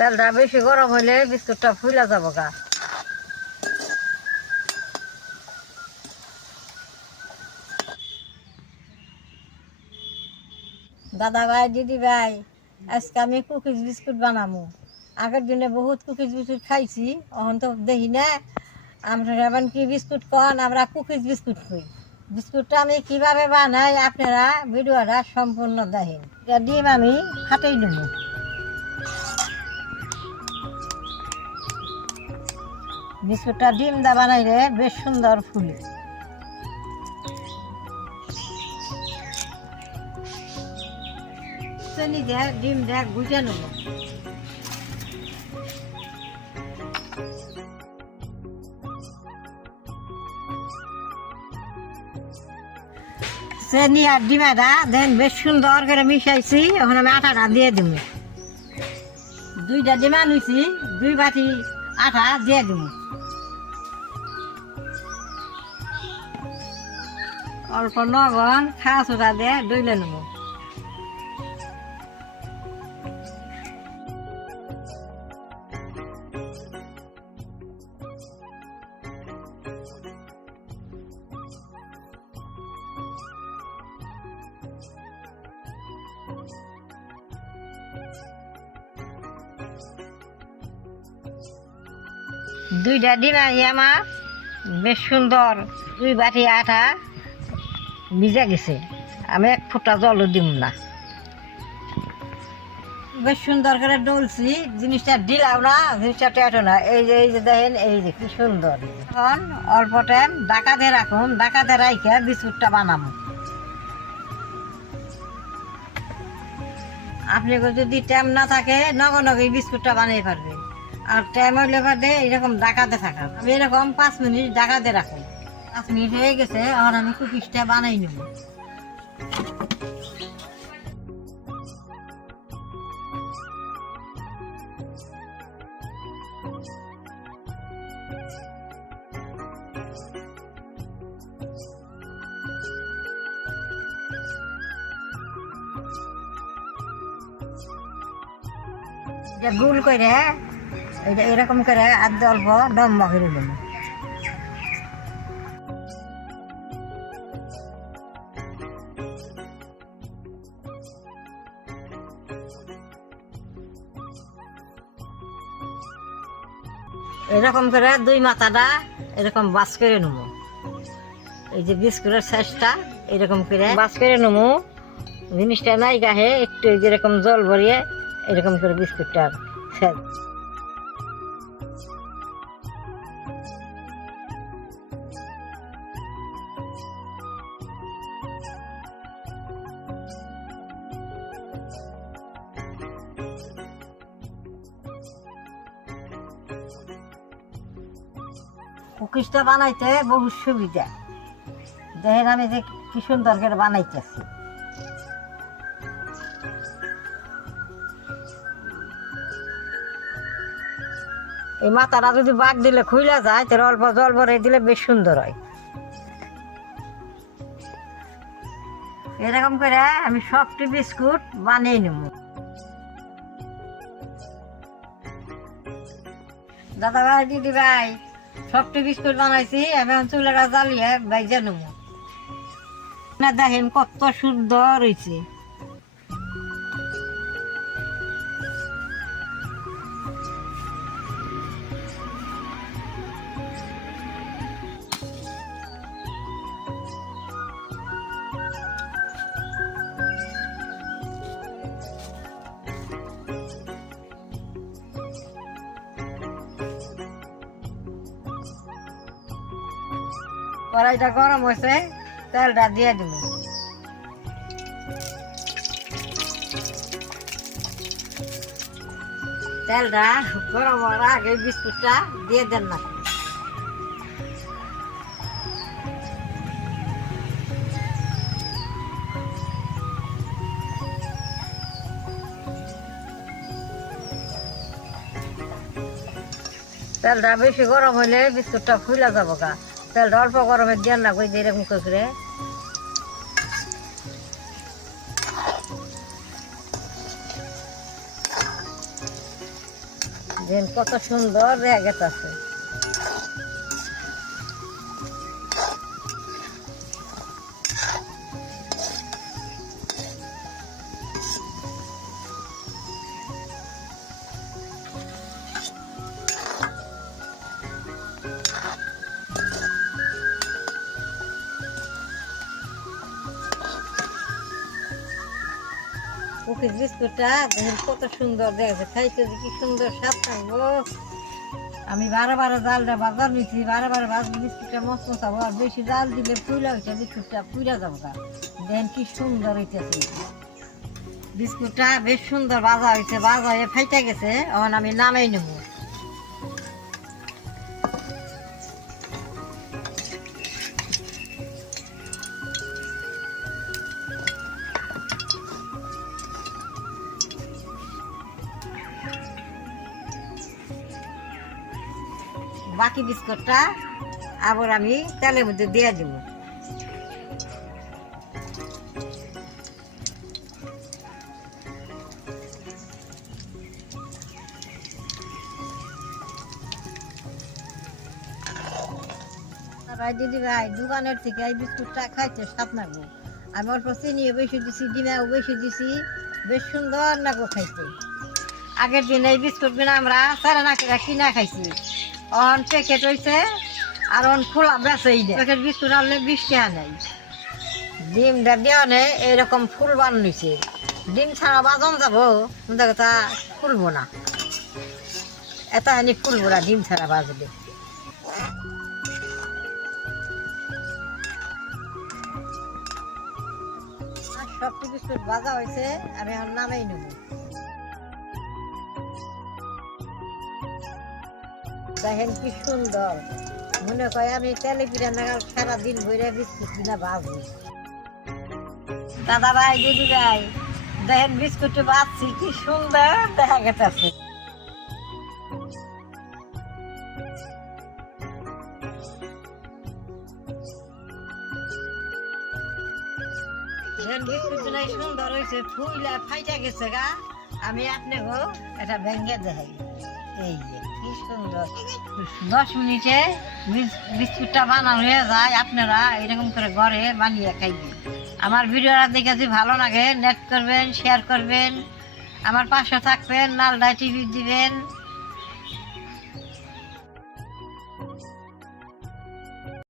তেলটা বেশি গরম হলে বিস্কুটটা ফুলে যাব গা। দাদা ভাই, দিদি ভাই, আজকে আমি কুকিজ বিস্কুট বানাবো আগের দিনে বহুত কুকিজ বিস্কুট খাইছি, এখন তো দেখি না। আমরা এবার কি বিস্কুট কন আমরা কুকিজ বিস্কুট কই বিস্কুটটা আমি কীভাবে বানাই, আপনারা ভিডিওটা সম্পূর্ণ দেখেন। ডিম আমি ফাটাই নেব। বিস্কুটটা ডিম দা বানাইলে বেশ সুন্দর ফুলে। দিয়ে ডিম দিয়ে গুজে নেব। চিনি আর ডিমাটা দেন বেশ সুন্দর করে মিশাইছি, এখন আমি আটাটা দিয়ে দিব। দুইটা ডিমা নিছি দুই বাটি আটা দিয়ে দিব। অল্প নগন খাওয়া সোটা দিয়ে ডইলে নেব। দুইটা আনি আমার বেশ সুন্দর দুই বাটি আটা ভিজে গেছে। আমি এক ফোঁটা জলও দিব না। বেশ সুন্দর করে ডলছি, জিনিসটা দিলাম না, জিনিসটা টেটো না। এই যে এই যে দেখেন, এই যে কি সুন্দর। এখন অল্প টাইম ডাকা ডাকাতে রাখুন ডাকা ডাকাতে রাইখে বিস্কুটটা বানাবো। আপনি যদি টাইম না থাকে নগ নগ বিস্কুটটা বানিয়ে পারবেন। আর টাইম হইলে বাদে এরকম ডাকাতে থাকা। এরকম পাঁচ মিনিট ডাকাতে রাখুন। মিনিট হয়ে গেছে এখন আমি কুকিজটা বানাই নেব। গুল করে এরকম করে আদ্য অল্প দম করে দেব এরকম করে দুই মাথাটা এরকম বাস করে নেব। এই যে বিস্কুটের শেষটা এরকম করে বাস করে নেব। জিনিসটা নাই গাহে, একটু যেরকম জল ভরিয়ে এরকম করে বিস্কুটটা ছেদ কুকিজটা বানাইতে বহু সুবিধা। দেখেন আমি যে কি সুন্দর করে বানাইতেছি। এই মাথাটা যদি বাদ দিলে খুইলা যায়, তাহলে অল্প জল ভরে দিলে বেশ সুন্দর হয়। এরকম করে আমি সবটি বিস্কুট বানিয়ে নেব। দাদা ভাই দিদি ভাই সবটি বিস্কুট বানাইছি এখন চুলাটা জ্বালিয়ে বাইজে নেব। না দেখেন কত সুন্দর হয়েছে কড়াইটা গরম হয়েছে, তেলটা দিয়ে দিব। তেলটা গরম হওয়ার আগে বিস্কুটটা দিয়ে দেন না। তেলটা বেশি গরম হইলে বিস্কুটটা ফুলা যাব গা। তেলটা অল্প গরমে দিয়ে না কই যে এরকম করে কত সুন্দর রেগেত গেছে কুকিজ বিস্কুটটা, দেখুন কত সুন্দর দেখেছে, খাইতে কি সুন্দর স্বাদ থাকব আমি বারো বারো জালটা বাজার নিছি, বারো বারো বিস্কুটটা মস্ত খাব আর বেশি জাল দিলে পুইলা হয়েছে বিস্কুটটা পুইলা যাব তা দেখেন কি সুন্দর হইতেছে। বিস্কুটটা বেশ সুন্দর বাজা হয়েছে বাজা হয়ে ফাইটা গেছে, এখন আমি নামাই নেব। বাকি বিস্কুটটা আবার আমি তেলের মধ্যে দিয়ে দেবো। দিদি ভাই, দোকানের থেকে এই বিস্কুটটা খাইতে স্বাদ লাগবো আমি অল্প চিনিও বেশি দিছি ডিমাও বেশি দিছি, বেশ সুন্দর লাগবো খাইতে। আগের দিন এই বিস্কুট বিনা আমরা সারা না কিনা খাইছি। অন প্যাকেট হয়েছে আর অন খোলা বেচেই নেই প্যাকেট বিস্কুট আনলে বিশ টাকা নেই। ডিমটা দেওয়া নেই এরকম ফুল বানিয়েছে ডিম ছাড়া বাজন যাব কিন্তু তা ফুলবো না। এটা হানি ফুলবো না ডিম ছাড়া বাজলে সবটি বিস্কুট ভাজা হয়েছে আমি এখন নামাই নেব। দেখেন কি সুন্দর। মনে করে আমি তেলে পিঠা নাগাল সারাদিন ভরে বিস্কুট কিনা ভাজবো দাদা ভাই, দিদি ভাই, দেখেন বিস্কুট বাজছি, কি সুন্দর দেখা গেছে সুন্দর হয়েছে ফাইটা গেছে গা। আমি আপনি গো এটা ভেঙ্গে দেখাই। এই যে। দশ মিনিটে বিস- বিস্কুটটা বানানো হয়ে যায়, আপনারা এরকম করে ঘরে বানিয়ে খাইবেন আমার ভিডিওটা দেখে যদি ভালো লাগে নেট করবেন শেয়ার করবেন, আমার পাশে থাকবেন নালডা টিভি দিবেন।